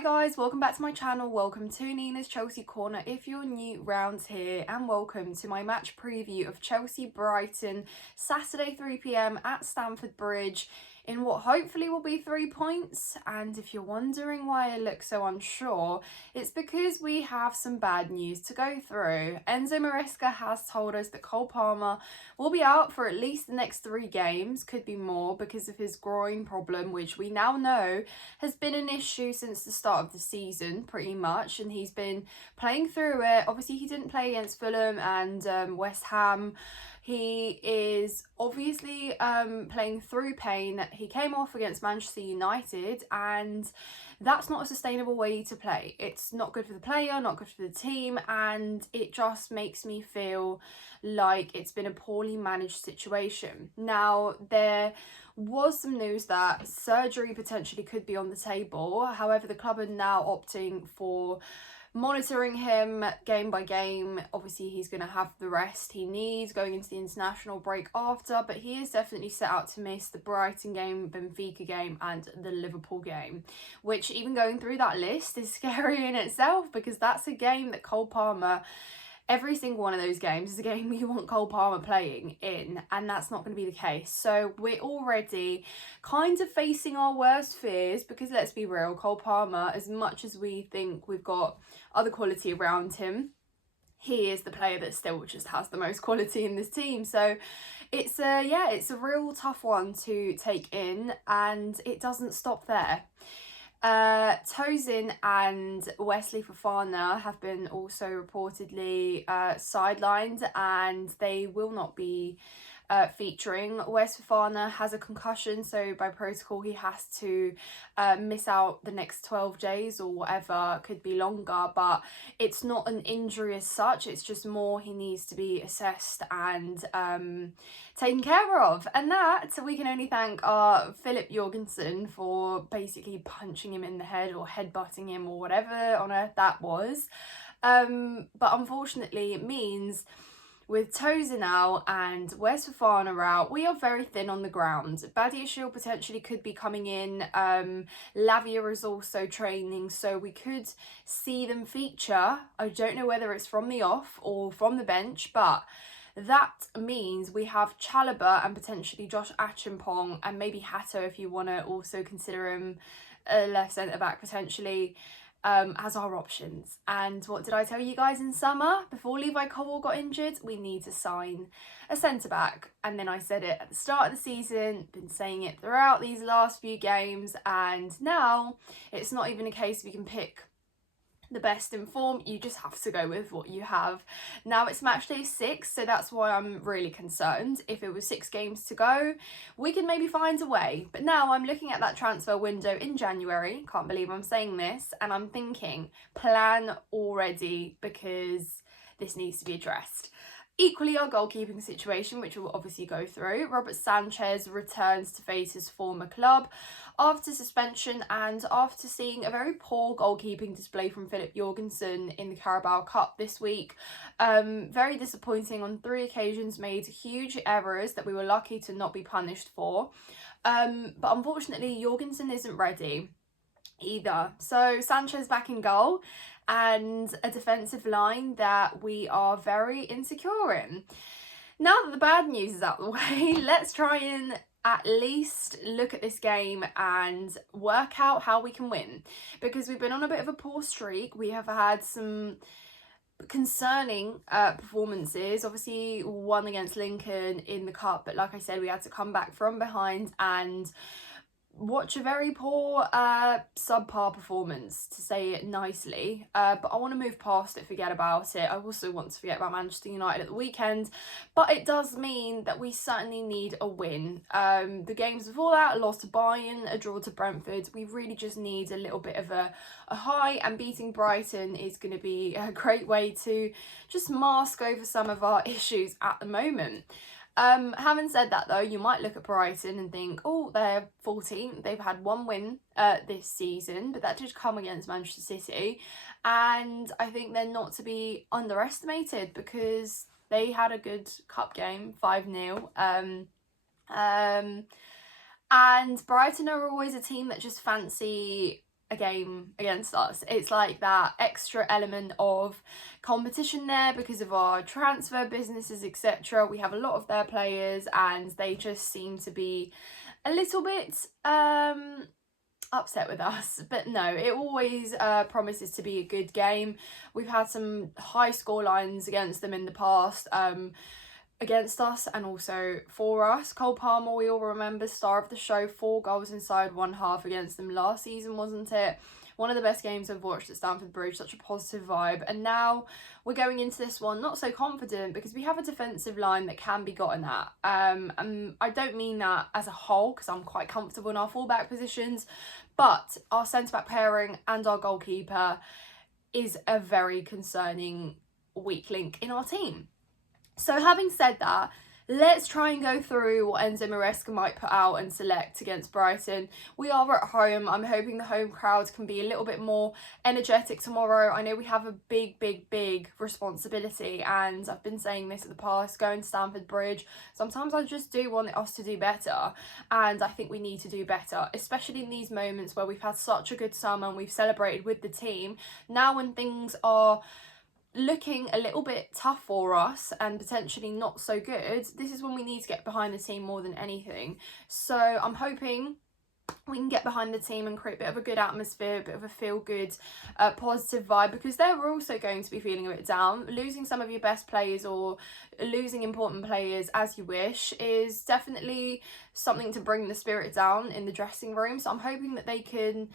Hi guys, welcome back to my channel. Welcome to Nina's Chelsea Corner if you're new round here, and welcome to my match preview of Chelsea Brighton Saturday 3 p.m. at Stamford Bridge in what hopefully will be 3 points. And if you're wondering why I look so unsure, it's because we have some bad news to go through. Enzo Maresca has told us that Cole Palmer will be out for at least the next 3 games, could be more, because of his groin problem, which we now know has been an issue since the start of the season pretty much, and he's been playing through it. Obviously he didn't play against Fulham and West Ham. He is obviously playing through pain. He came off against Manchester United, and that's not a sustainable way to play. It's not good for the player, not good for the team, and it just makes me feel like it's been a poorly managed situation. Now, there was some news that surgery potentially could be on the table. However, the club are now opting for monitoring him game by game. Obviously he's going to have the rest he needs going into the international break after, but he is definitely set out to miss the Brighton game, Benfica game and the Liverpool game, which, even going through that list, is scary in itself, because that's a game that Cole Palmer, every single one of those games is a game you want Cole Palmer playing in, and that's not going to be the case. So we're already kind of facing our worst fears, because let's be real, Cole Palmer, as much as we think we've got other quality around him, he is the player that still just has the most quality in this team. So it's a real tough one to take in, and it doesn't stop there. Tosin and Wesley Fofana have been also reportedly sidelined, and they will not be featuring. Wes Fofana has a concussion, so by protocol he has to miss out the next 12 days or whatever, could be longer, but it's not an injury as such. It's just more he needs to be assessed and taken care of, and that we can only thank our Philip Jorgensen for basically punching him in the head or headbutting him or whatever on earth that was. But unfortunately it means, with Tosin out and Wes Fofana out, we are very thin on the ground. Badiashile potentially could be coming in. Lavia is also training, so we could see them feature. I don't know whether it's from the off or from the bench, but that means we have Chalobah and potentially Josh Achimpong, and maybe Hato if you want to also consider him a left centre-back potentially, as our options. And what did I tell you guys in summer before Levi Colwill got injured? We need to sign a centre-back, and then I said it at the start of the season, been saying it throughout these last few games, and now it's not even a case we can pick the best in form. You just have to go with what you have. Now it's match day 6, so that's why I'm really concerned. If it was 6 games to go, we could maybe find a way, but now I'm looking at that transfer window in January, can't believe I'm saying this, and I'm thinking plan already, because this needs to be addressed. Equally, our goalkeeping situation, which we'll obviously go through. Robert Sanchez returns to face his former club after suspension and after seeing a very poor goalkeeping display from Philip Jorgensen in the Carabao Cup this week. Very disappointing on 3 occasions, made huge errors that we were lucky to not be punished for. But unfortunately, Jorgensen isn't ready either. So Sanchez back in goal, and a defensive line that we are very insecure in. Now that the bad news is out of the way, let's try and at least look at this game and work out how we can win, because we've been on a bit of a poor streak. We have had some concerning performances. Obviously won against Lincoln in the cup, but like I said, we had to come back from behind and watch a very poor subpar performance, to say it nicely, but I want to move past it, forget about it. I also want to forget about Manchester United at the weekend, but it does mean that we certainly need a win. The games before that, a loss to Bayern, a draw to Brentford. We really just need a little bit of a high, and beating Brighton is going to be a great way to just mask over some of our issues at the moment. Having said that though, you might look at Brighton and think, oh, they're 14th, they've had 1 win this season, but that did come against Manchester City, and I think they're not to be underestimated, because they had a good cup game, 5-0, and Brighton are always a team that just fancy a game against us. It's like that extra element of competition there because of our transfer businesses, etc. We have a lot of their players and they just seem to be a little bit upset with us, but no, it always promises to be a good game. We've had some high score lines against them in the past, against us and also for us. Cole Palmer, we all remember, star of the show, 4 goals inside 1 half against them last season, wasn't it? One of the best games I've watched at Stamford Bridge, such a positive vibe. And now we're going into this one not so confident because we have a defensive line that can be gotten at. And I don't mean that as a whole because I'm quite comfortable in our fullback positions, but our centre-back pairing and our goalkeeper is a very concerning weak link in our team. So having said that, let's try and go through what Enzo Maresca might put out and select against Brighton. We are at home. I'm hoping the home crowd can be a little bit more energetic tomorrow. I know we have a big responsibility, and I've been saying this in the past, going to Stamford Bridge. Sometimes I just do want us to do better, and I think we need to do better, especially in these moments where we've had such a good summer and we've celebrated with the team. Now when things are looking a little bit tough for us and potentially not so good, this is when we need to get behind the team more than anything. So I'm hoping we can get behind the team and create a bit of a good atmosphere, a bit of a feel-good, positive vibe, because they're also going to be feeling a bit down. Losing some of your best players or losing important players, as you wish, is definitely something to bring the spirit down in the dressing room. So I'm hoping that they can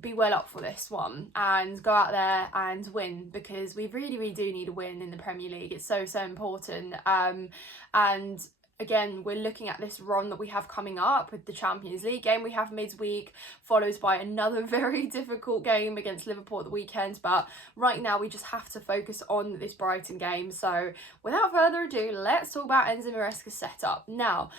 be well up for this one and go out there and win, because we really do need a win in the Premier League. It's so important. And again, we're looking at this run that we have coming up with the Champions League game we have midweek, followed by another very difficult game against Liverpool at the weekend. But right now we just have to focus on this Brighton game. So without further ado, let's talk about Enzo Maresca's setup. Now,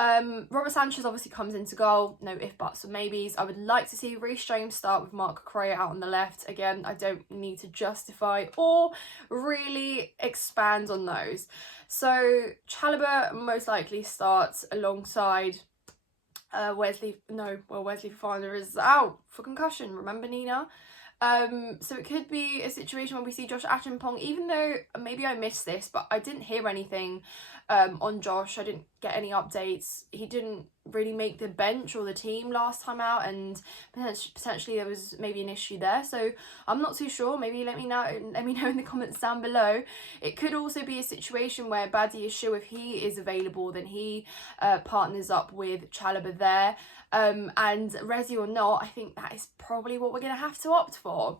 Robert Sanchez obviously comes into goal, no if, buts or maybes. I would like to see Reece James start with Marc Cucurella out on the left. Again, I don't need to justify or really expand on those. So Chalobah most likely starts alongside Wesley Fofana is out for concussion, remember, Nina? So it could be a situation where we see Josh Achimpong, even though maybe I missed this, but I didn't hear anything on Josh. I didn't get any updates. He didn't really make the bench or the team last time out, and potentially there was maybe an issue there. So I'm not too sure. Maybe let me know in the comments down below. It could also be a situation where Badi Yeshua, if he is available, then he partners up with Chalobah there. And Resi or not, I think that is probably what we're going to have to opt for.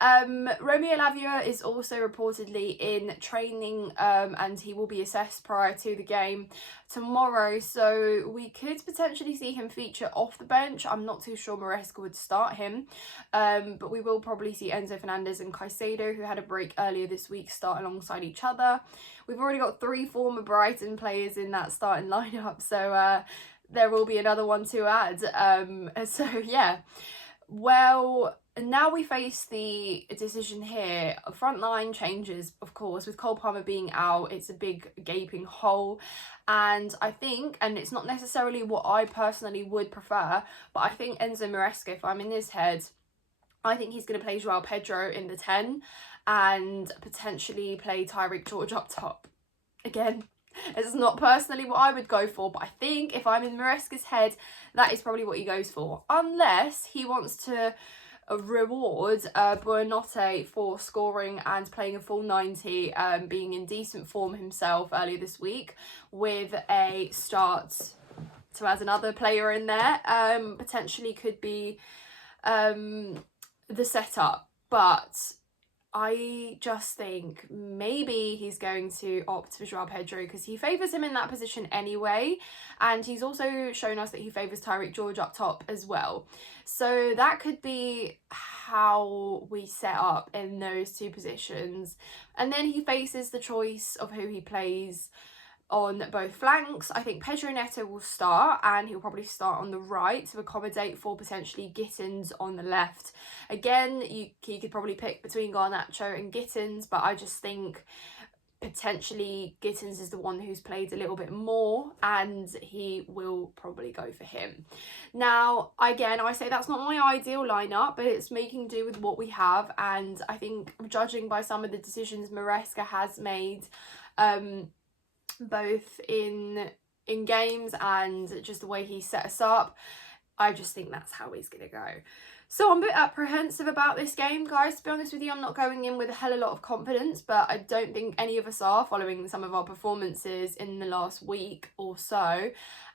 Romeo Lavia is also reportedly in training, and he will be assessed prior to the game tomorrow, so we could potentially see him feature off the bench. I'm not too sure Maresca would start him, but we will probably see Enzo Fernandez and Caicedo, who had a break earlier this week, start alongside each other. We've already got 3 former Brighton players in that starting lineup, so there will be another one to add. So yeah, well, now we face the decision here. Front line changes, of course, with Cole Palmer being out. It's a big gaping hole, and I think, and it's not necessarily what I personally would prefer, but I think Enzo Maresca, if I'm in his head, I think he's going to play João Pedro in the 10 and potentially play Tyreek George up top. Again, it's not personally what I would go for, but I think if I'm in Maresca's head, that is probably what he goes for. Unless he wants to reward Buonanotte for scoring and playing a full 90, being in decent form himself earlier this week, with a start to add another player in there. Potentially could be the setup, but I just think maybe he's going to opt for João Pedro because he favours him in that position anyway, and he's also shown us that he favours Tyreek George up top as well. So that could be how we set up in those 2 positions. And then he faces the choice of who he plays on both flanks. I think Pedro Neto will start, and he'll probably start on the right to accommodate for potentially Gittins on the left. Again, he could probably pick between Garnacho and Gittins, but I just think potentially Gittins is the one who's played a little bit more, and he will probably go for him. Now, again, I say that's not my ideal lineup, but it's making do with what we have, and I think, judging by some of the decisions Maresca has made, both in games and just the way he set us up, I just think that's how he's going to go. So I'm a bit apprehensive about this game, guys. To be honest with you, I'm not going in with a hell of a lot of confidence, but I don't think any of us are, following some of our performances in the last week or so.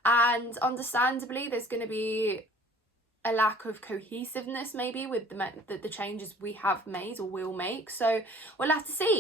And understandably, there's going to be a lack of cohesiveness maybe with the changes we have made or will make. So we'll have to see.